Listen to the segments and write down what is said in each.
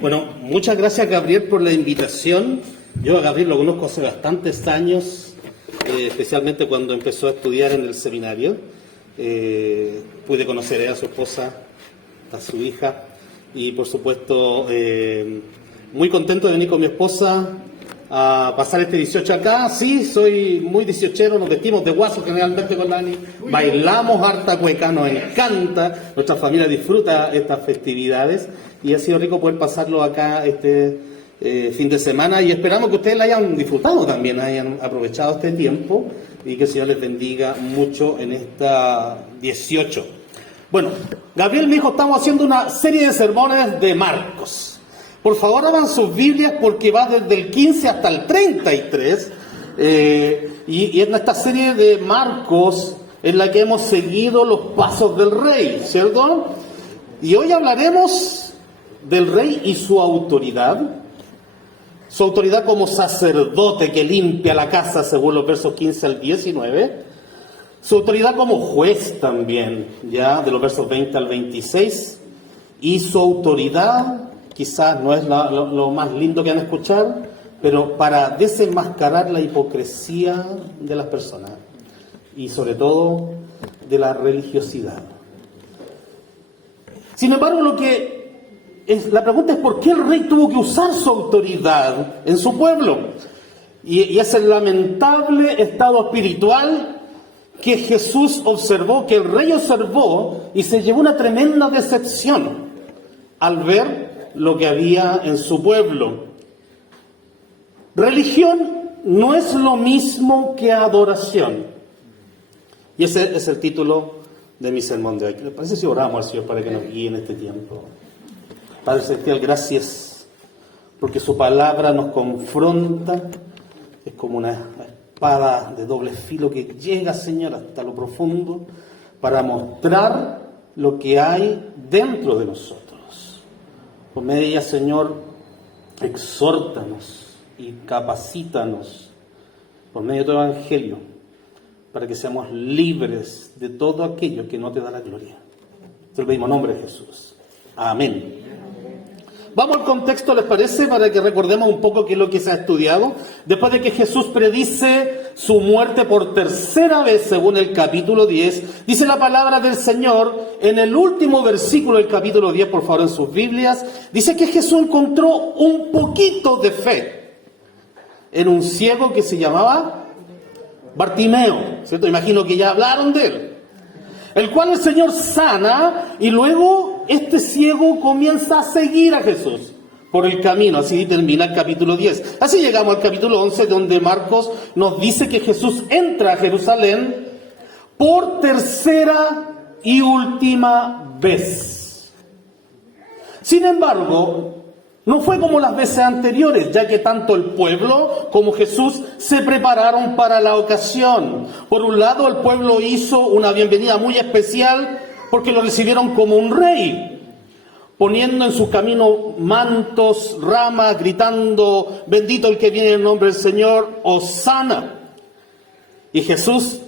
Bueno, muchas gracias, Gabriel, por la invitación. Yo a Gabriel lo conozco hace bastantes años, especialmente cuando empezó a estudiar en el seminario. Pude conocer a su esposa, a su hija, y por supuesto muy contento de venir con mi esposa a pasar este 18 acá. Sí, soy muy 18ero, nos vestimos de guaso generalmente con Dani, bailamos harta cueca, nos encanta, nuestra familia disfruta estas festividades y ha sido rico poder pasarlo acá este fin de semana, y esperamos que ustedes la hayan disfrutado también, hayan aprovechado este tiempo y que el Señor les bendiga mucho en esta 18. Bueno, Gabriel me dijo, estamos haciendo una serie de sermones de Marcos. Por favor, abran sus Biblias porque va desde el 15 hasta el 33. Y en esta serie de Marcos en la que hemos seguido los pasos del rey, ¿cierto? Y hoy hablaremos del rey y su autoridad. Su autoridad como sacerdote que limpia la casa, según los versos 15 al 19. Su autoridad como juez también, ya de los versos 20 al 26. Y su autoridad, quizás no es lo más lindo que van a escuchar, pero para desenmascarar la hipocresía de las personas y sobre todo de la religiosidad. Sin embargo, la pregunta es ¿por qué el rey tuvo que usar su autoridad en su pueblo? Y es el lamentable estado espiritual que Jesús observó, que el rey observó, y se llevó una tremenda decepción al ver lo que había en su pueblo. Religión no es lo mismo que adoración. Y ese es el título de mi sermón de hoy. ¿Les parece si oramos al Señor para que nos guíe en este tiempo? Padre Celestial, gracias, porque su palabra nos confronta, es como una espada de doble filo que llega, Señor, hasta lo profundo, para mostrar lo que hay dentro de nosotros. Por medio de ella, Señor, exhórtanos y capacítanos por medio de tu Evangelio, para que seamos libres de todo aquello que no te da la gloria. Te lo pedimos en nombre de Jesús. Amén. Vamos al contexto, ¿les parece? Para que recordemos un poco qué es lo que se ha estudiado. Después de que Jesús predice su muerte por tercera vez, según el capítulo 10, dice la palabra del Señor, en el último versículo del capítulo 10, por favor, en sus Biblias, dice que Jesús encontró un poquito de fe en un ciego que se llamaba Bartimeo, ¿cierto? Imagino que ya hablaron de él. El cual el Señor sana, y luego este ciego comienza a seguir a Jesús por el camino. Así termina el capítulo 10. Así llegamos al capítulo 11, donde Marcos nos dice que Jesús entra a Jerusalén por tercera y última vez. Sin embargo, no fue como las veces anteriores, ya que tanto el pueblo como Jesús se prepararon para la ocasión. Por un lado, el pueblo hizo una bienvenida muy especial porque lo recibieron como un rey, poniendo en su camino mantos, ramas, gritando, bendito el que viene en nombre del Señor, Hosana. Y Jesús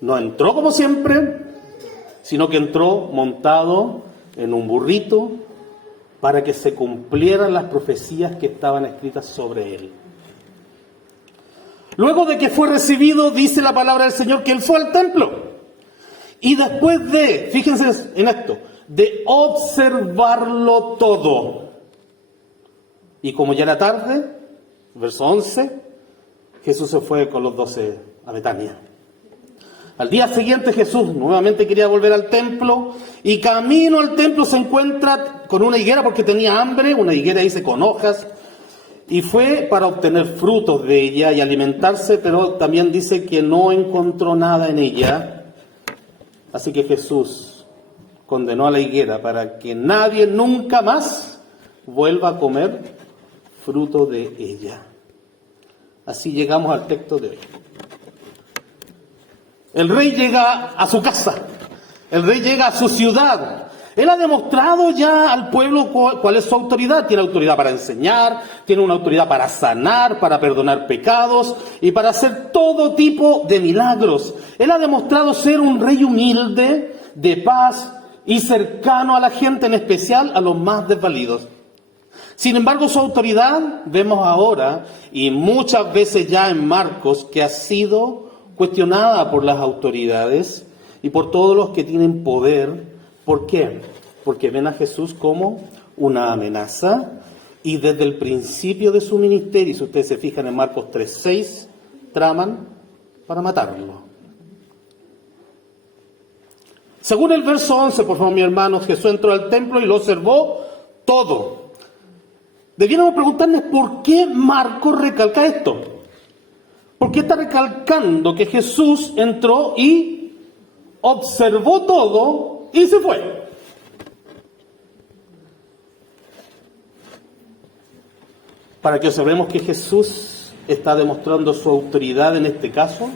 no entró como siempre, sino que entró montado en un burrito, para que se cumplieran las profecías que estaban escritas sobre él. Luego de que fue recibido, dice la palabra del Señor que él fue al templo. Y después de, fíjense en esto, de observarlo todo. Y como ya era tarde, verso 11, Jesús se fue con los 12 a Betania. Al día siguiente Jesús nuevamente quería volver al templo, y camino al templo se encuentra con una higuera porque tenía hambre, una higuera dice con hojas, y fue para obtener frutos de ella y alimentarse, pero también dice que no encontró nada en ella. Así que Jesús condenó a la higuera para que nadie nunca más vuelva a comer fruto de ella. Así llegamos al texto de hoy. El rey llega a su casa, el rey llega a su ciudad. Él ha demostrado ya al pueblo cuál es su autoridad. Tiene autoridad para enseñar, tiene una autoridad para sanar, para perdonar pecados y para hacer todo tipo de milagros. Él ha demostrado ser un rey humilde, de paz y cercano a la gente, en especial a los más desvalidos. Sin embargo, su autoridad, vemos ahora, y muchas veces ya en Marcos, que ha sido cuestionada por las autoridades y por todos los que tienen poder. ¿Por qué? Porque ven a Jesús como una amenaza, y desde el principio de su ministerio, si ustedes se fijan en Marcos 3:6, traman para matarlo. Según el verso 11, por favor, mi hermano, Jesús entró al templo y lo observó todo. Debiéramos preguntarnos por qué Marcos recalca esto. ¿Por qué está recalcando que Jesús entró y observó todo y se fue? Para que observemos que Jesús está demostrando su autoridad en este caso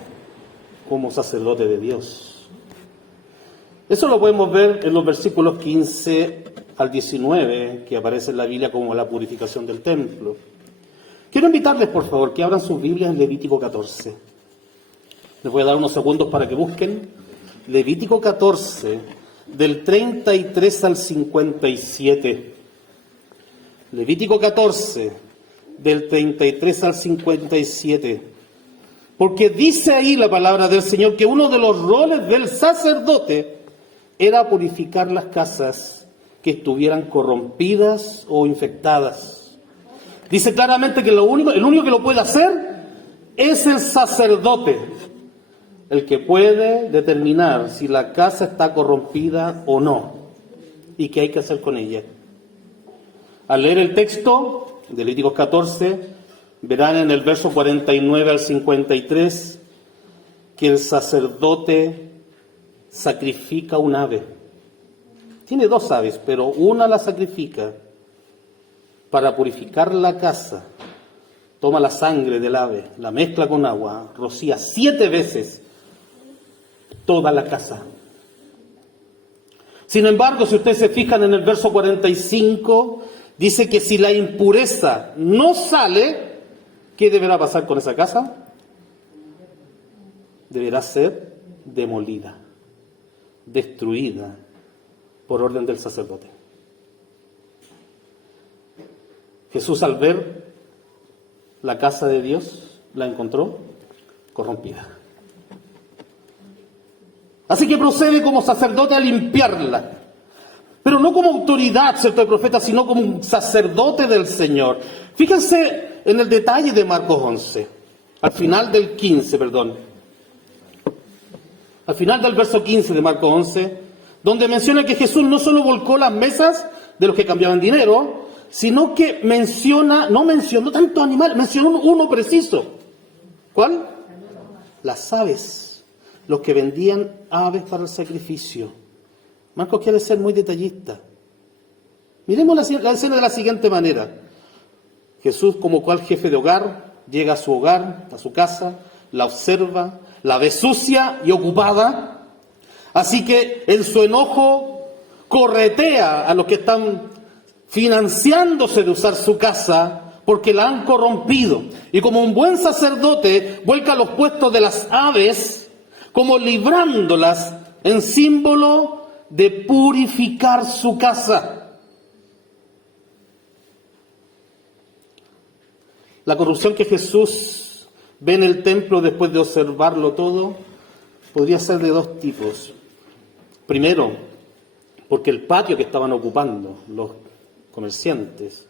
como sacerdote de Dios. Eso lo podemos ver en los versículos 15 al 19, que aparece en la Biblia como la purificación del templo. Quiero invitarles, por favor, que abran sus Biblias en Levítico 14. Les voy a dar unos segundos para que busquen Levítico 14, del 33 al 57. Levítico 14, del 33 al 57. Porque dice ahí la palabra del Señor que uno de los roles del sacerdote era purificar las casas que estuvieran corrompidas o infectadas. Dice claramente que el único que lo puede hacer es el sacerdote, el que puede determinar si la casa está corrompida o no y qué hay que hacer con ella. Al leer el texto de Levíticos 14, verán en el verso 49 al 53 que el sacerdote sacrifica un ave. Tiene dos aves, pero una la sacrifica para purificar la casa. Toma la sangre del ave, la mezcla con agua, rocía 7 veces toda la casa. Sin embargo, si ustedes se fijan en el verso 45, dice que si la impureza no sale, ¿qué deberá pasar con esa casa? Deberá ser demolida, destruida por orden del sacerdote. Jesús, al ver la casa de Dios, la encontró corrompida. Así que procede como sacerdote a limpiarla, pero no como autoridad, ¿cierto?, de profeta, sino como un sacerdote del Señor. Fíjense en el detalle de Marcos 11, al final del 15, perdón. Al final del verso 15 de Marcos 11, donde menciona que Jesús no solo volcó las mesas de los que cambiaban dinero, sino que no mencionó tanto animal, mencionó uno preciso. ¿Cuál? Las aves, los que vendían aves para el sacrificio. Marcos quiere ser muy detallista. Miremos la escena de la siguiente manera. Jesús, como cual jefe de hogar, llega a su hogar, a su casa, la observa, la ve sucia y ocupada. Así que en su enojo corretea a los que están financiándose de usar su casa porque la han corrompido. Y como un buen sacerdote vuelca los puestos de las aves, como librándolas en símbolo de purificar su casa. La corrupción que Jesús ve en el templo después de observarlo todo podría ser de dos tipos. Primero, porque el patio que estaban ocupando los comerciantes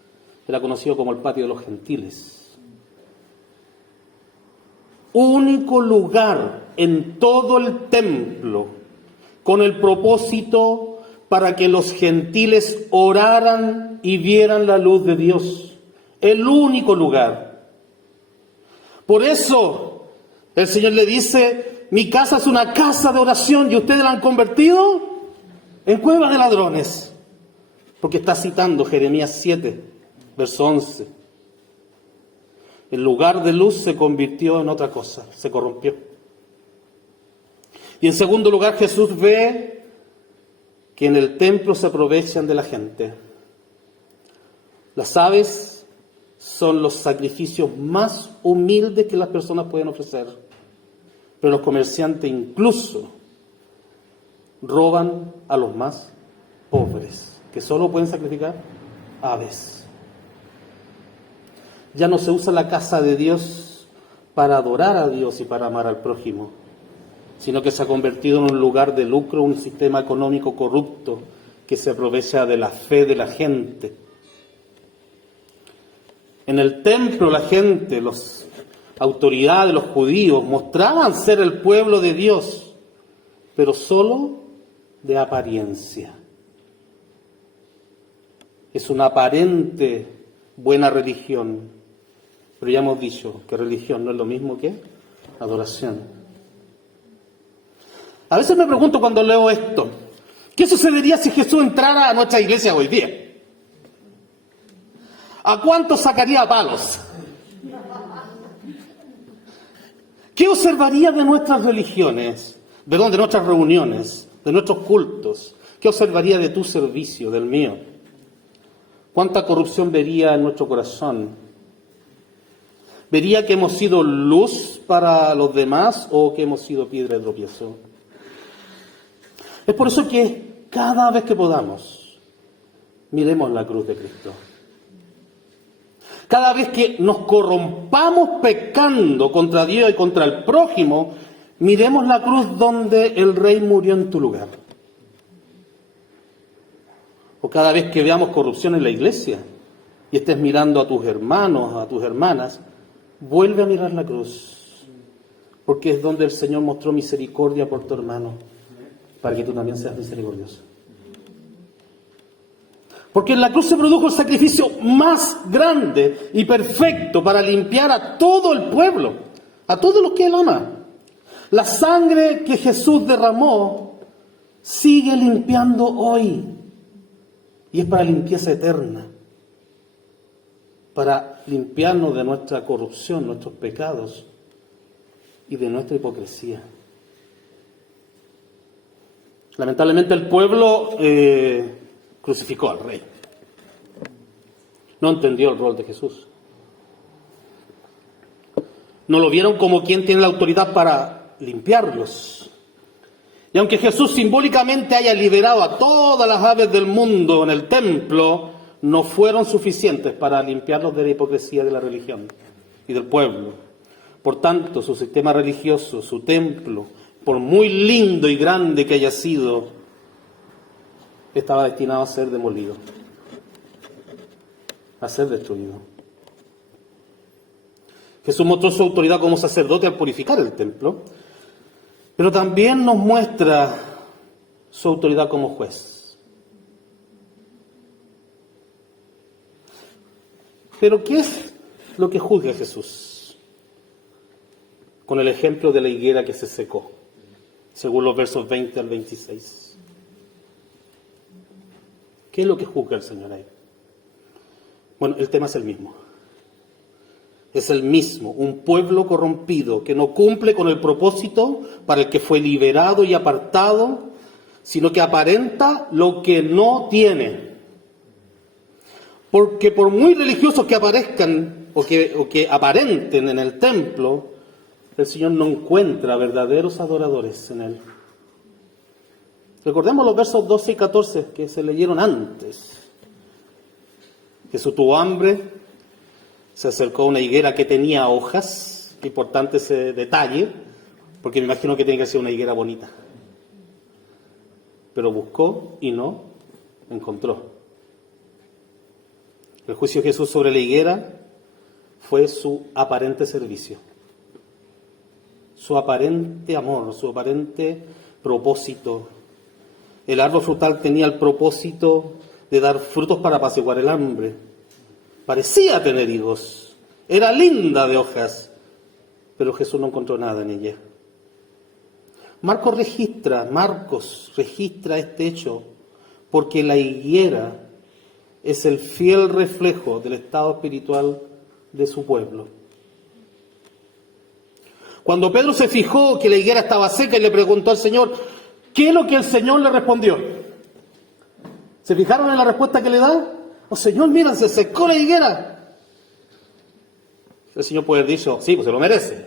era conocido como el patio de los gentiles. Único lugar en todo el templo con el propósito para que los gentiles oraran y vieran la luz de Dios. El único lugar. Por eso el Señor le dice: mi casa es una casa de oración y ustedes la han convertido en cueva de ladrones. Porque está citando Jeremías 7, verso 11. El lugar de luz se convirtió en otra cosa, se corrompió. Y en segundo lugar, Jesús ve que en el templo se aprovechan de la gente. Las aves son los sacrificios más humildes que las personas pueden ofrecer. Pero los comerciantes incluso roban a los más pobres, que solo pueden sacrificar aves. Ya no se usa la casa de Dios para adorar a Dios y para amar al prójimo, sino que se ha convertido en un lugar de lucro, un sistema económico corrupto que se aprovecha de la fe de la gente. En el templo la gente, las autoridades, los judíos, mostraban ser el pueblo de Dios, pero solo de apariencia. Es una aparente buena religión, pero ya hemos dicho que religión no es lo mismo que adoración. A veces me pregunto cuando leo esto, ¿qué sucedería si Jesús entrara a nuestra iglesia hoy día? ¿A cuántos sacaría a palos? ¿Qué observaría de nuestras religiones? De nuestras reuniones, de nuestros cultos. ¿Qué observaría de tu servicio, del mío? ¿Cuánta corrupción vería en nuestro corazón? ¿Vería que hemos sido luz para los demás o que hemos sido piedra de tropiezo? Es por eso que cada vez que podamos, miremos la cruz de Cristo. Cada vez que nos corrompamos pecando contra Dios y contra el prójimo, miremos la cruz donde el Rey murió en tu lugar. O cada vez que veamos corrupción en la iglesia y estés mirando a tus hermanos, a tus hermanas, vuelve a mirar la cruz, porque es donde el Señor mostró misericordia por tu hermano, para que tú también seas misericordioso. Porque en la cruz se produjo el sacrificio más grande y perfecto para limpiar a todo el pueblo, a todos los que Él ama. La sangre que Jesús derramó sigue limpiando hoy, y es para limpieza eterna, para limpiarnos de nuestra corrupción, nuestros pecados y de nuestra hipocresía. Lamentablemente el pueblo crucificó al Rey. No entendió el rol de Jesús. No lo vieron como quien tiene la autoridad para limpiarlos. Y aunque Jesús simbólicamente haya liberado a todas las aves del mundo en el templo, no fueron suficientes para limpiarlos de la hipocresía de la religión y del pueblo. Por tanto, su sistema religioso, su templo, por muy lindo y grande que haya sido, estaba destinado a ser demolido, a ser destruido. Jesús mostró su autoridad como sacerdote al purificar el templo, pero también nos muestra su autoridad como juez. Pero ¿qué es lo que juzga Jesús? Con el ejemplo de la higuera que se secó, según los versos 20 al 26. ¿Qué es lo que juzga el Señor ahí? Bueno, el tema es el mismo. Es el mismo, un pueblo corrompido que no cumple con el propósito para el que fue liberado y apartado, sino que aparenta lo que no tiene. Porque por muy religiosos que aparezcan o que aparenten en el templo, el Señor no encuentra verdaderos adoradores en él. Recordemos los versos 12 y 14 que se leyeron antes. Jesús tuvo hambre, se acercó a una higuera que tenía hojas, qué importante ese detalle, porque me imagino que tiene que ser una higuera bonita. Pero buscó y no encontró. El juicio de Jesús sobre la higuera fue su aparente servicio, su aparente amor, su aparente propósito. El árbol frutal tenía el propósito de dar frutos para apaciguar el hambre. Parecía tener higos, era linda de hojas, pero Jesús no encontró nada en ella. Marcos registra este hecho porque la higuera es el fiel reflejo del estado espiritual de su pueblo. Cuando Pedro se fijó que la higuera estaba seca y le preguntó al Señor, ¿qué es lo que el Señor le respondió? ¿Se fijaron en la respuesta que le da? Oh Señor, mira, se secó la higuera. El Señor puede haber dicho, sí, pues se lo merece.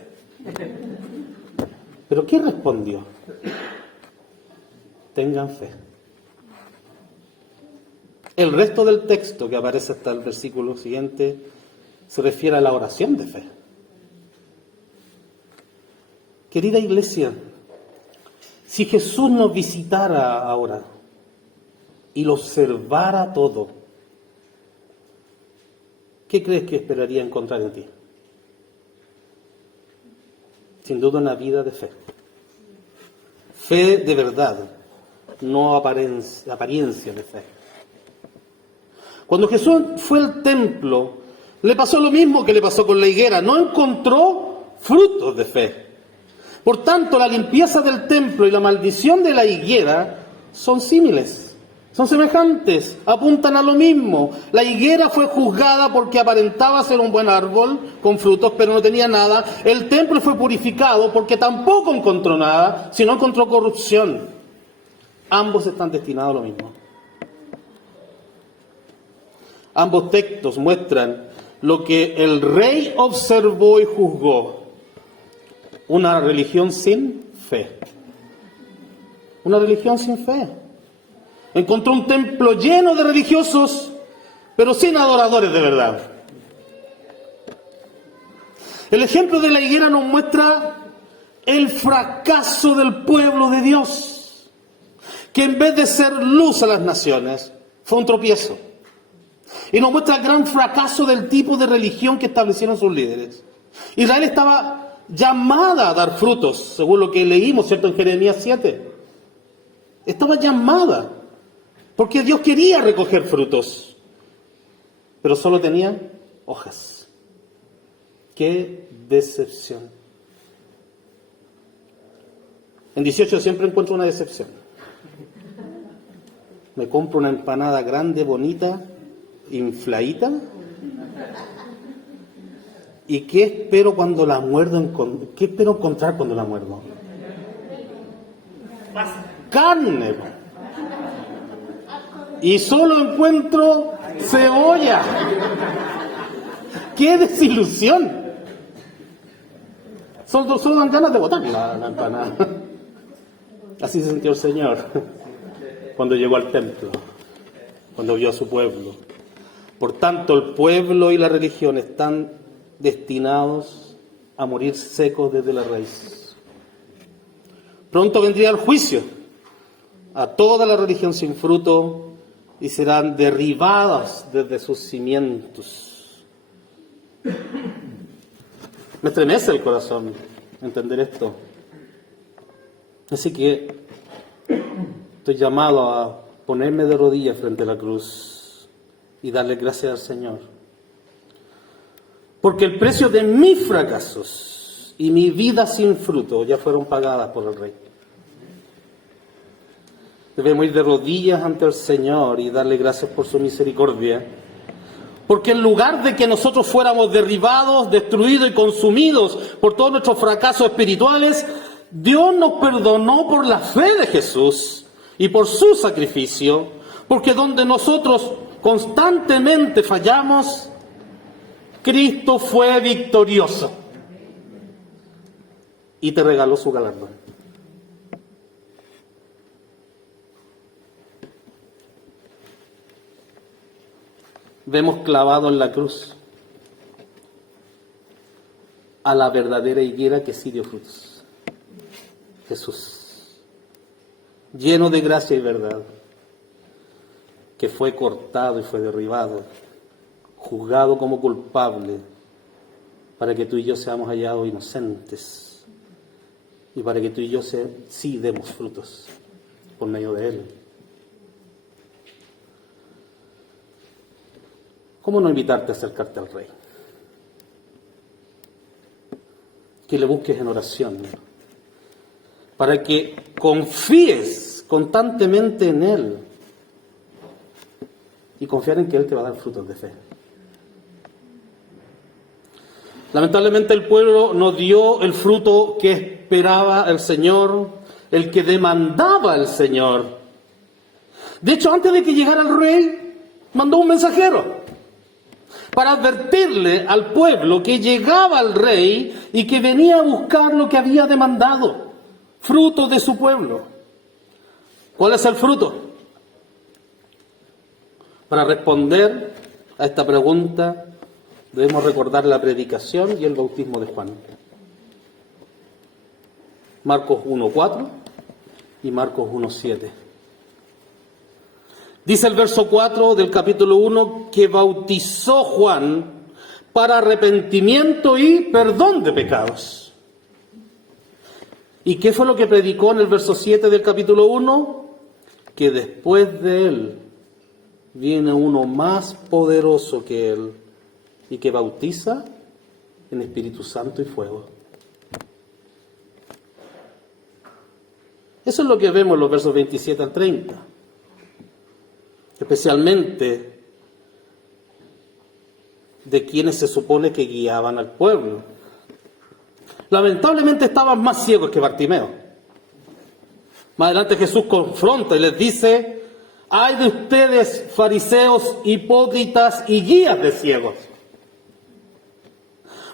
¿Pero qué respondió? Tengan fe. El resto del texto que aparece hasta el versículo siguiente se refiere a la oración de fe. Querida iglesia, si Jesús nos visitara ahora y lo observara todo, ¿qué crees que esperaría encontrar en ti? Sin duda una vida de fe. Fe de verdad, no apariencia de fe. Cuando Jesús fue al templo, le pasó lo mismo que le pasó con la higuera. No encontró frutos de fe. Por tanto, la limpieza del templo y la maldición de la higuera son símiles, son semejantes, apuntan a lo mismo. La higuera fue juzgada porque aparentaba ser un buen árbol con frutos, pero no tenía nada. El templo fue purificado porque tampoco encontró nada, sino encontró corrupción. Ambos están destinados a lo mismo. Ambos textos muestran lo que el rey observó y juzgó. Una religión sin fe. Una religión sin fe. Encontró un templo lleno de religiosos, pero sin adoradores de verdad. El ejemplo de la higuera nos muestra el fracaso del pueblo de Dios, que en vez de ser luz a las naciones, fue un tropiezo. Y nos muestra el gran fracaso del tipo de religión que establecieron sus líderes. Israel estaba llamada a dar frutos, según lo que leímos, ¿cierto?, en Jeremías 7. Estaba llamada, porque Dios quería recoger frutos, pero solo tenía hojas. ¡Qué decepción! En 18 siempre encuentro una decepción. Me compro una empanada grande, bonita, infladita. ¿Y qué espero cuando la muerdo? ¿Qué espero encontrar cuando la muerdo? Carne. Y solo encuentro cebolla. ¡Qué desilusión! Solo dan ganas de botar la empanada. Así se sintió el Señor cuando llegó al templo, cuando vio a su pueblo. Por tanto, el pueblo y la religión están destinados a morir secos desde la raíz. Pronto vendría el juicio a toda la religión sin fruto y serán derribadas desde sus cimientos. Me estremece el corazón entender esto. Así que estoy llamado a ponerme de rodillas frente a la cruz y darle gracias al Señor. Porque el precio de mis fracasos y mi vida sin fruto ya fueron pagadas por el Rey. Debemos ir de rodillas ante el Señor y darle gracias por su misericordia. Porque en lugar de que nosotros fuéramos derribados, destruidos y consumidos por todos nuestros fracasos espirituales, Dios nos perdonó por la fe de Jesús y por su sacrificio. Porque donde nosotros constantemente fallamos, Cristo fue victorioso y te regaló su galardón. Vemos clavado en la cruz a la verdadera higuera que sí dio frutos. Jesús, lleno de gracia y verdad, que fue cortado y fue derribado, juzgado como culpable, para que tú y yo seamos hallados inocentes y para que tú y yo sí demos frutos por medio de Él. ¿Cómo no invitarte a acercarte al Rey? Que le busques en oración, para que confíes constantemente en Él y confiar en que Él te va a dar frutos de fe. Lamentablemente el pueblo no dio el fruto que esperaba el Señor, el que demandaba el Señor. De hecho, antes de que llegara el rey, mandó un mensajero para advertirle al pueblo que llegaba el rey y que venía a buscar lo que había demandado, fruto de su pueblo. ¿Cuál es el fruto? Para responder a esta pregunta, debemos recordar la predicación y el bautismo de Juan. Marcos 1:4 y Marcos 1:7. Dice el verso 4 del capítulo 1 que bautizó Juan para arrepentimiento y perdón de pecados. ¿Y qué fue lo que predicó en el verso 7 del capítulo 1? Que después de él viene uno más poderoso que él y que bautiza en Espíritu Santo y fuego. Eso es lo que vemos en los versos 27 al 30. Especialmente de quienes se supone que guiaban al pueblo. Lamentablemente estaban más ciegos que Bartimeo. Más adelante Jesús confronta y les dice: ¡ay de ustedes, fariseos, hipócritas y guías de ciegos!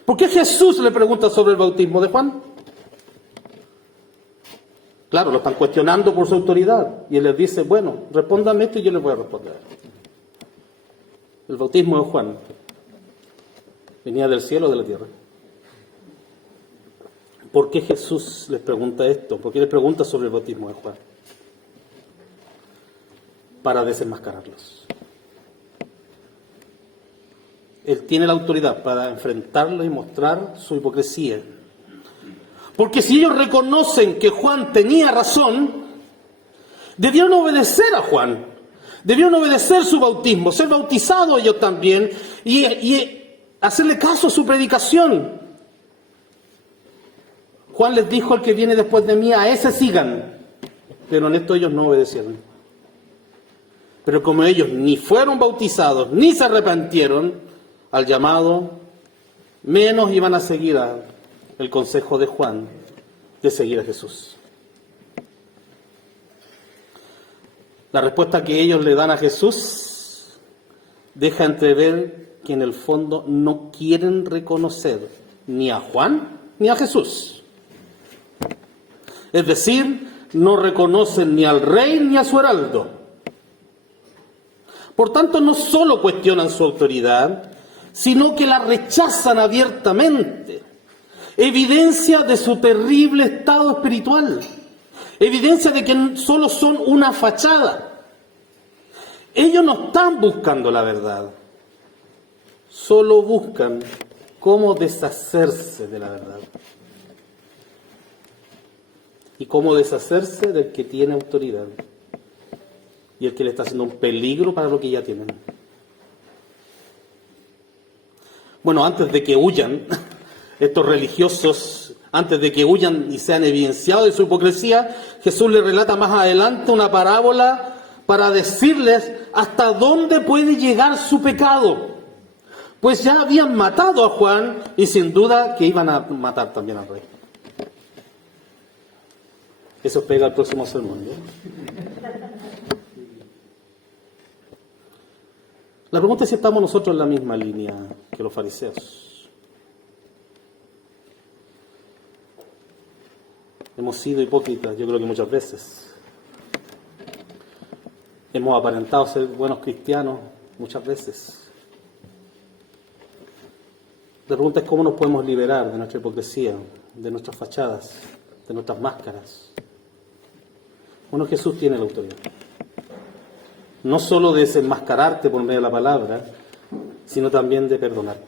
¿Por qué Jesús le pregunta sobre el bautismo de Juan? Claro, lo están cuestionando por su autoridad. Y él les dice: bueno, respóndanme esto y yo les voy a responder. El bautismo de Juan venía del cielo o de la tierra. ¿Por qué Jesús les pregunta esto? ¿Por qué les pregunta sobre el bautismo de Juan? Para desenmascararlos. Él tiene la autoridad para enfrentarlos y mostrar su hipocresía. Porque si ellos reconocen que Juan tenía razón, debieron obedecer a Juan. Debieron obedecer su bautismo, ser bautizados ellos también y hacerle caso a su predicación. Juan les dijo: el que viene después de mí, a ese sigan. Pero en esto ellos no obedecieron. Pero como ellos ni fueron bautizados, ni se arrepintieron al llamado, menos iban a seguir el consejo de Juan de seguir a Jesús. La respuesta que ellos le dan a Jesús deja entrever que en el fondo no quieren reconocer ni a Juan ni a Jesús. Es decir, no reconocen ni al rey ni a su heraldo. Por tanto, no solo cuestionan su autoridad, sino que la rechazan abiertamente. Evidencia de su terrible estado espiritual. Evidencia de que solo son una fachada. Ellos no están buscando la verdad. Solo buscan cómo deshacerse de la verdad. Y cómo deshacerse del que tiene autoridad. Y el que le está haciendo un peligro para lo que ya tienen. Bueno, antes de que huyan, estos religiosos, antes de que huyan y sean evidenciados de su hipocresía, Jesús les relata más adelante una parábola para decirles hasta dónde puede llegar su pecado. Pues ya habían matado a Juan y sin duda que iban a matar también al rey. Eso pega al próximo sermón, ¿no? La pregunta es si estamos nosotros en la misma línea que los fariseos. Hemos sido hipócritas, yo creo que muchas veces. Hemos aparentado ser buenos cristianos muchas veces. La pregunta es cómo nos podemos liberar de nuestra hipocresía, de nuestras fachadas, de nuestras máscaras. Bueno, Jesús tiene la autoridad. No solo de desenmascararte por medio de la palabra, sino también de perdonarte.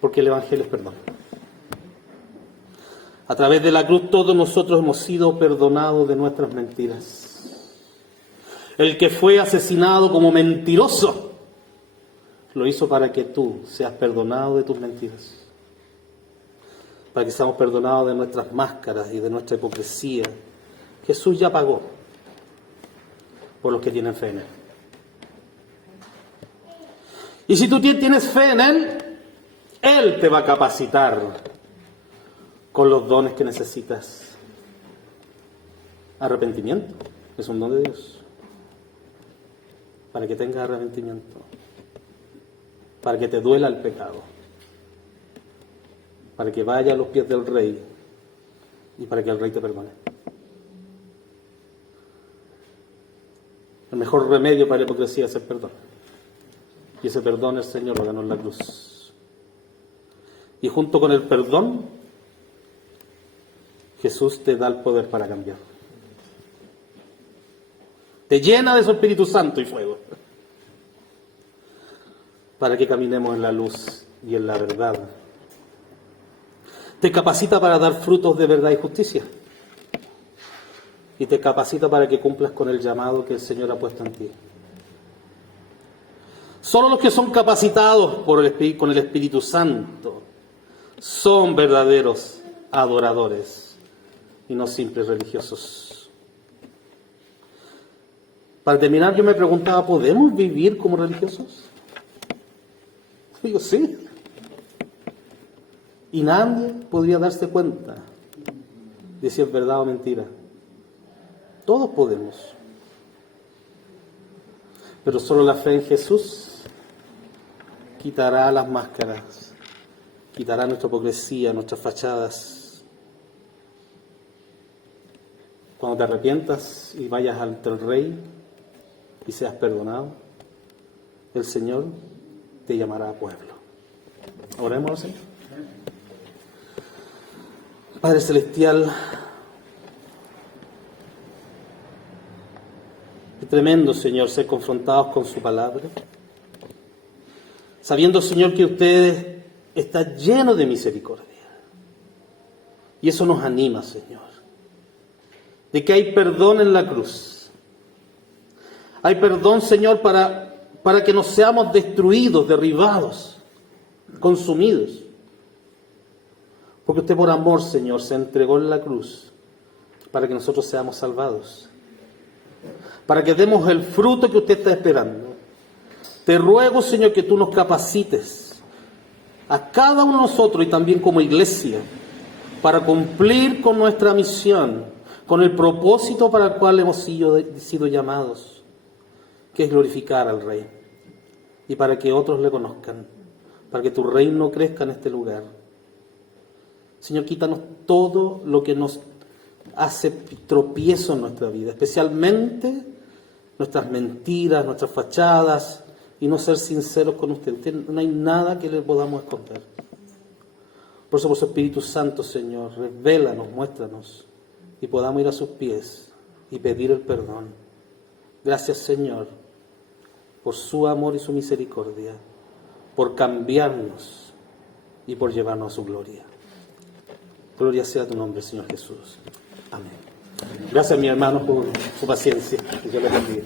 Porque el Evangelio es perdón. A través de la cruz todos nosotros hemos sido perdonados de nuestras mentiras. El que fue asesinado como mentiroso, lo hizo para que tú seas perdonado de tus mentiras. Para que seamos perdonados de nuestras máscaras y de nuestra hipocresía. Jesús ya pagó por los que tienen fe en Él. Y si tú tienes fe en Él, Él te va a capacitar con los dones que necesitas. Arrepentimiento es un don de Dios. Para que tengas arrepentimiento. Para que te duela el pecado. Para que vaya a los pies del Rey. Y para que el Rey te perdone. El mejor remedio para la hipocresía es el perdón. Y ese perdón el Señor lo ganó en la cruz. Y junto con el perdón, Jesús te da el poder para cambiar. Te llena de su Espíritu Santo y fuego, para que caminemos en la luz y en la verdad. Te capacita para dar frutos de verdad y justicia. Y te capacita para que cumplas con el llamado que el Señor ha puesto en ti. Solo los que son capacitados con el Espíritu Santo son verdaderos adoradores y no simples religiosos. Para terminar, yo me preguntaba, ¿podemos vivir como religiosos? Digo, sí. Y nadie podría darse cuenta de si es verdad o mentira. Todos podemos. Pero solo la fe en Jesús quitará las máscaras, quitará nuestra hipocresía, nuestras fachadas. Cuando te arrepientas y vayas ante el Rey y seas perdonado, el Señor te llamará a pueblo. Oremos al Señor. Padre Celestial, es tremendo, Señor, ser confrontados con su palabra, sabiendo, Señor, que usted está lleno de misericordia. Y eso nos anima, Señor, de que hay perdón en la cruz. Hay perdón, Señor, para que no seamos destruidos, derribados, consumidos. Porque usted por amor, Señor, se entregó en la cruz para que nosotros seamos salvados. Para que demos el fruto que usted está esperando. Te ruego, Señor, que tú nos capacites a cada uno de nosotros y también como iglesia para cumplir con nuestra misión, con el propósito para el cual hemos sido llamados, que es glorificar al Rey y para que otros le conozcan, para que tu reino crezca en este lugar. Señor, quítanos todo lo que nos hace tropiezo en nuestra vida, especialmente nuestras mentiras, nuestras fachadas, y no ser sinceros con usted. No hay nada que le podamos esconder. Por eso, por su Espíritu Santo, Señor, revélanos, muéstranos, y podamos ir a sus pies y pedir el perdón. Gracias, Señor, por su amor y su misericordia, por cambiarnos y por llevarnos a su gloria. Gloria sea tu nombre, Señor Jesús. Amén. Gracias, mi hermano, por su paciencia. Que Dios les bendiga.